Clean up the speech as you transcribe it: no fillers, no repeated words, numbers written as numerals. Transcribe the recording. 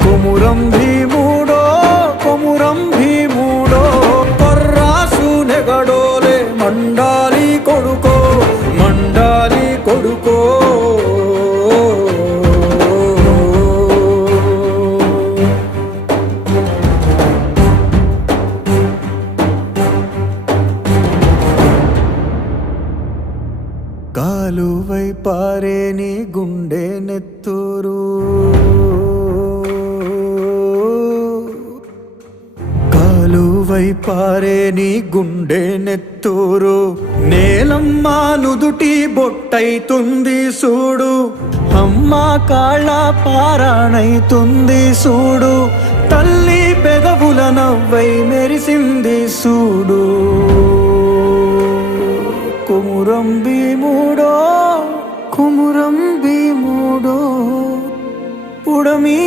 కొమురం భీముడో కొమురం భీముడో కొర్రాసు నెగడోలే మండాలి కొడుకో మండాలి కొడుకో కాలువై పారే నీ గుండె నెత్తూరు కాలువై పారే నీ గుండె నెత్తూరు నేలమ్మ నుదుటి బొట్టైతుంది సూడు అమ్మ కాళ్ళ పారాణైతుంది సూడు తల్లి పెదవుల నవ్వై మెరిసింది సూడు కొమురం భీముడో కొమురం భీముడో పుడమి